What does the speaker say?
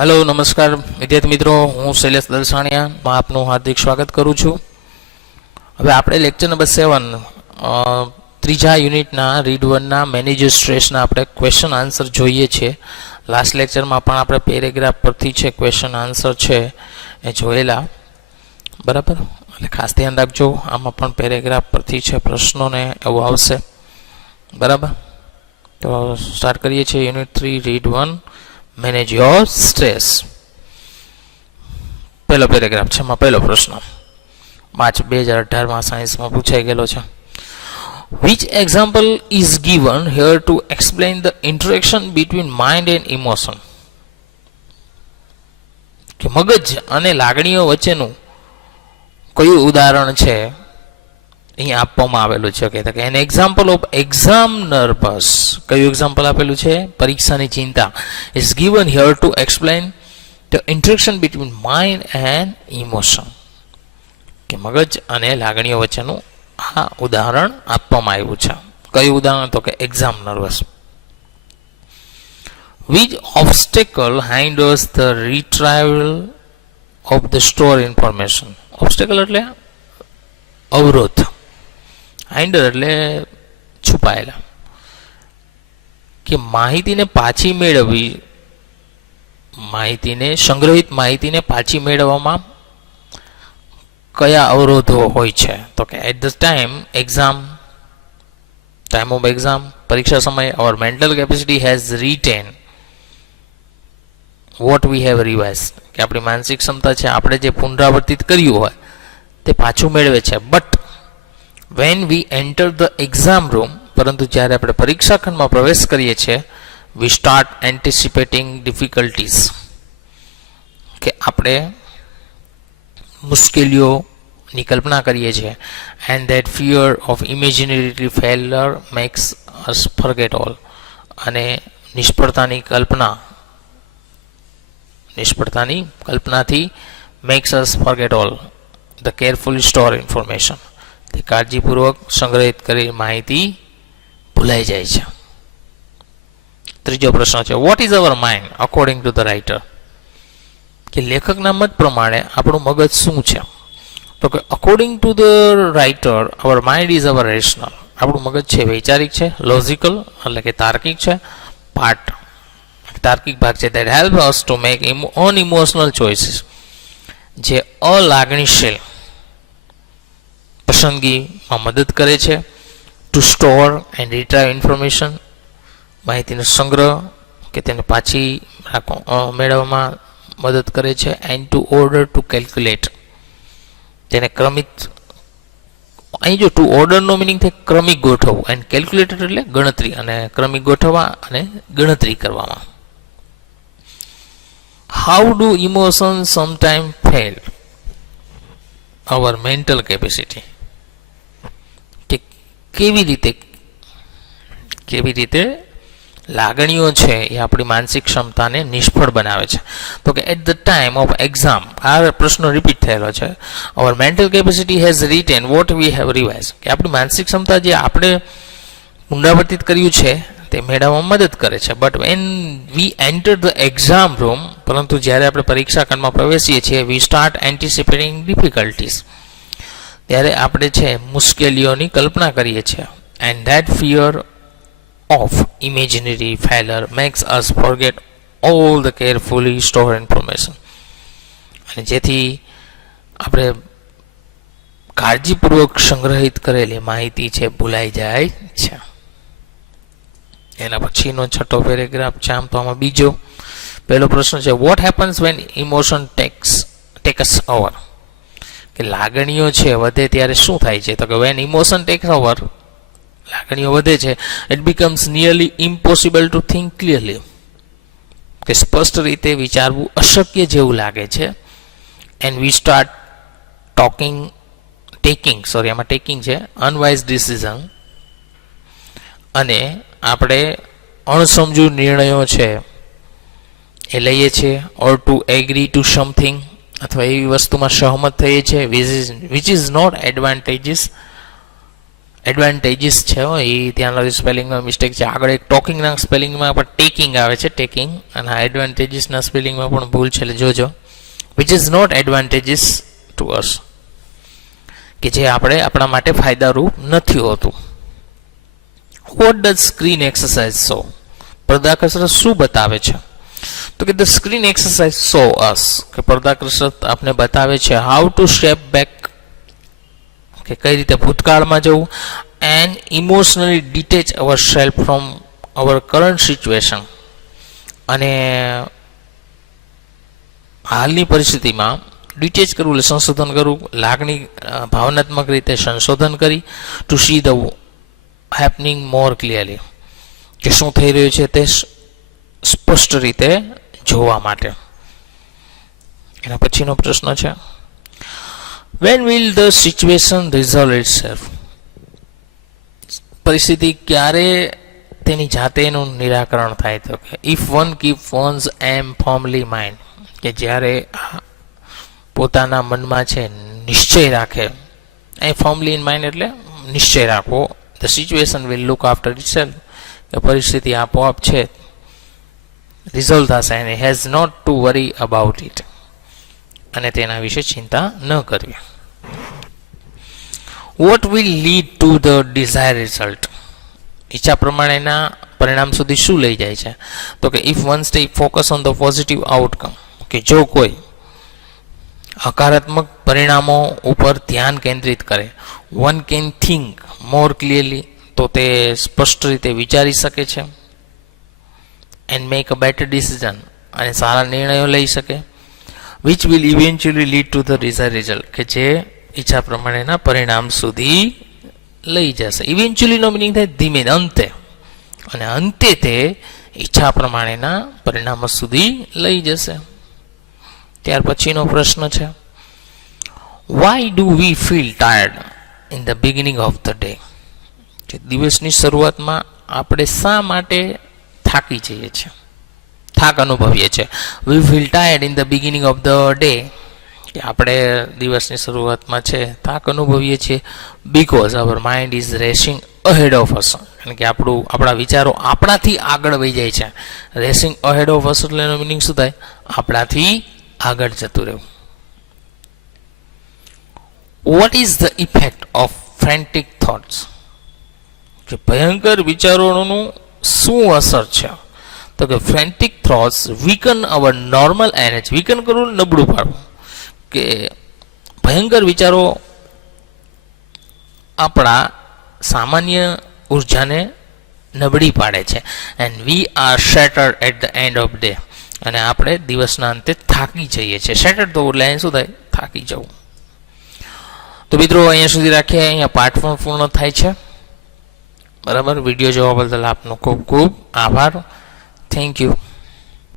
Hello नमस्कार विद्यार्थी मित्रों, हूँ शैलेष दलसाणिया आपનું हार्दिक स्वागत करूँ छूँ। હવે આપણે લેક્ચર નંબર 7 ત્રીજા યુનિટના રીડ 1ના મેનેજર સ્ટ્રેસના આપણે ક્વેશ્ચન આન્સર જોઈએ છીએ। લાસ્ટ લેક્ચરમાં પણ આપણે પેરેગ્રાફ પરથી છે ક્વેશ્ચન આન્સર છે એ જોયેલા, બરાબર। એટલે ખાસ ધ્યાન રાખજો, આમાં પણ પેરેગ્રાફ પરથી છે પ્રશ્નો ને એવું આવશે, બરાબર। તો સ્ટાર્ટ કરીએ છીએ unit 3 read 1 manage your stress. પહેલો પેરેગ્રાફ છે, એમાં પહેલો પ્રશ્ન માર્ચ 2018 સાયન્સમાં પૂછાઈ ગયેલો છે। Which example is given here to explain the interaction between mind and emotion? કે મગજ અને લાગણીઓ વચ્ચેનું કયું ઉદાહરણ છે અહીં આપવામાં આવેલું છે? કે an example of exam nervous, કયું એક્ઝામ્પલ આપેલું છે? પરીક્ષાની ચિંતા is given here two explain the interaction between mind and emotion, કે મગજ અને લાગણીઓ વચ્ચેનું આ ઉદાહરણ આપવામાં આવ્યું છે। કયું ઉદાહરણ? તો કે exam nervous. Which obstacle hinders the retrieval of the store information? Obstacle એટલે અવરોધ, હાઇન્ડર એટલે છુપાયેલા, કે માહિતીને પાછી મેળવવી, માહિતીને સંગ્રહિત માહિતીને પાછી મેળવવામાં કયા અવરોધો હોય છે? તો કે at the time of exam, પરીક્ષા સમયે our mental capacity has retain what we have revise, કે આપણી માનસિક ક્ષમતા છે આપણે જે પુનરાવર્તિત કર્યું હોય તે પાછું મેળવે છે। But when we enter the exam room, પરંતુ જ્યારે આપણે પરીક્ષા ખંડમાં પ્રવેશ કરીએ છીએ, વી સ્ટાર્ટ એન્ટિસિપેટિંગ ડિફિકલ્ટીઝ, કે આપણે મુશ્કેલીઓની કલ્પના કરીએ છીએ। And that fear of imaginary failure makes us forget all, અને નિષ્ફળતાની કલ્પનાથી makes us forget all the carefully store information, તે કાળજીપૂર્વક સંગ્રહિત કરેલી માહિતી ભૂલાઈ જાય છે। ત્રીજો પ્રશ્ન છે, what is our mind according to the writer? કે લેખકના મત પ્રમાણે આપણું મગજ શું છે? તો કે according to the writer hour mind is our rational, આપણું મગજ છે વૈચારિક છે, લોજિકલ એટલે કે તાર્કિક છે, તાર્કિક ભાગ છે, that help us to make unemotional choices, જે અલાગણીશીલ પસંદગીમાં મદદ કરે છે, to store and retrieve information, માહિતીનો સંગ્રહ કે તેને પાછી મેળવવામાં મદદ કરે છે, and to order to calculate, તેને ક્રમિક, અહીં જો ટુ ઓર્ડરનો મિનિંગ થાય ક્રમિક ગોઠવવું, એન્ડ કેલ્ક્યુલેટર એટલે ગણતરી, અને ક્રમિક ગોઠવવા અને ગણતરી કરવામાં। How do emotion sometime fail our mental capacity? કે કેવી રીતે લાગણીઓ છે એ આપણી માનસિક ક્ષમતાને નિષ્ફળ બનાવે છે? તો કે at the time of exam, આ પ્રશ્ન રિપીટ થયેલો છે, our mental capacity has retain what we have revise, કે આપણી માનસિક ક્ષમતા જે આપણે પુનરાવર્તિત કર્યું છે તે મેળવવામાં મદદ કરે છે। But when we enter the exam room, પરંતુ જ્યારે આપણે પરીક્ષા ખંડમાં પ્રવેશીએ છીએ, વી સ્ટાર્ટ એન્ટિસિપેટિંગ ડિફિકલ્ટીઝ, ત્યારે આપણે છે મુશ્કેલીઓની કલ્પના કરીએ છીએ, and that fear of imaginary failure makes us forget all the carefully stored information, અને જેથી આપણે કાળજીપૂર્વક સંગ્રહિત કરેલી માહિતી છે ભૂલાઈ જાય છે। એના પછીનો છઠ્ઠો પેરેગ્રાફ છે, આમ તો આમાં બીજો, પહેલો પ્રશ્ન છે, what happens van emotion tax over? કે લાગણીઓ છે વધે ત્યારે શું થાય છે? તો કે વેન ઇમોશન ટેક્સ ઓવર, લાગણીઓ વધે છે, it becomes nearly impossible to think clearly, કે સ્પષ્ટ રીતે વિચારવું અશક્ય જેવું લાગે છે, એન્ડ વી સ્ટાર્ટ ટેકિંગ છે અનવાઇઝ ડિસિઝન, અને આપણે અણસમજુ નિર્ણયો છે એ લઈએ છીએ, or to agree to something, અથવા એવી વસ્તુમાં સહમત થઈએ છીએ which is not advantages advantages છે એ ધ્યાન રાખજો, સ્પેલિંગમાં મિસ્ટેક છે. આગળ એક ટોકિંગના સ્પેલિંગમાં પણ ટેકિંગ આવે છે, ટેકિંગ, અને આ એડવાન્ટેજીસના સ્પેલિંગમાં પણ ભૂલ છે, એટલે જોજો. Which is not advantages to us, કે જે આપણા માટે ફાયદારૂપ નથી હોતું. What does screen exercise show, પડદા કસરત શું બતાવે છે? તો કે the screen exercise show us, કે પડદા કસરત આપને બતાવે છે હાઉ ટુ સ્ટેપ બેક, કે કઈ રીતે ભૂતકાળમાં જવું, and emotionally detach our self from hour current situation, અને હાલની પરિસ્થિતિમાં ડિટેચ કરવું એટલે સંશોધન કરવું, લાગણી ભાવનાત્મક રીતે સંશોધન કરી, to see the happening more clearly, કે શું થઈ રહ્યું છે તે સ્પષ્ટ રીતે જોવા માટે. એના પછીનો પ્રશ્ન છે, when will the situation resolve itself, પરિસ્થિતિ ક્યારે તેની જાતે એનું નિરાકરણ થાય? તો કે if one keep one's aim firmly mind, કે જ્યારે પોતાના મનમાં છે નિશ્ચય રાખે, એ ફર્મલી ઇન માઇન્ડ એટલે નિશ્ચય રાખવો, the situation will look after itself, કે પરિસ્થિતિ આપોઆપ છે રિઝોલ્વ થશે, અને has not to worry about it, અને તેના વિશે ચિંતા ન કરવી. What will lead to the desire result, ઈચ્છા પ્રમાણેના પરિણામ સુધી શું લઈ જાય છે? તો કે if one stay focus on the positive outcome, કે જો કોઈ હકારાત્મક પરિણામો ઉપર ધ્યાન કેન્દ્રિત કરે, one can think more clearly, તો તે સ્પષ્ટ રીતે વિચારી શકે છે, and make a better decision, અને સારા નિર્ણયો લઈ શકે, which will eventually lead to the desire result, કે જે ઈચ્છા પ્રમાણેના પરિણામ સુધી લઈ જશે. ઇવેન્ચ્યુઅલીનો મિનિંગ થાય ધીમે, અંતે, અને અંતે તે ઈચ્છા પ્રમાણેના પરિણામો સુધી લઈ જશે. ત્યાર પછીનો પ્રશ્ન છે, why do we feel tired in the beginning of the day, કે દિવસની શરૂઆતમાં આપણે શા માટે થાકી જઈએ છીએ, થાક અનુભવીએ છીએ? વી feel tired in the beginning of the day, કે આપણે દિવસની શરૂઆતમાં છે થાક અનુભવીએ છીએ because hour mind is racing ahead of us, કારણ કે આપણા વિચારો આપણાથી આગળ વહી જાય છે. રેસિંગ અહેડ ઓફ અસ એટલે એનો મિનિંગ શું થાય? આપણાથી આગળ જતું રહેવું. What is the effect of frantic thoughts, કે ભયંકર વિચારોનું શું અસર છે? તો કે frantic thoughts weaken our normal energy, weaken કરવું નબળું પાડવું, કે ભયંકર વિચારો આપણા સામાન્ય ઉર્જાને નબળી પાડે છે. And we are shattered at the end of day, અને આપણે દિવસના અંતે થાકી જઈએ છીએ. શેટર્ડ તો એટલે શું થાય? થાકી જવું. તો મિત્રો અહીંયા સુધી રાખીએ, અહીંયા પાઠ પણ પૂર્ણ થાય છે. બરાબર, વિડીયો જોવા બદલ આપનો ખૂબ ખૂબ આભાર. Thank you.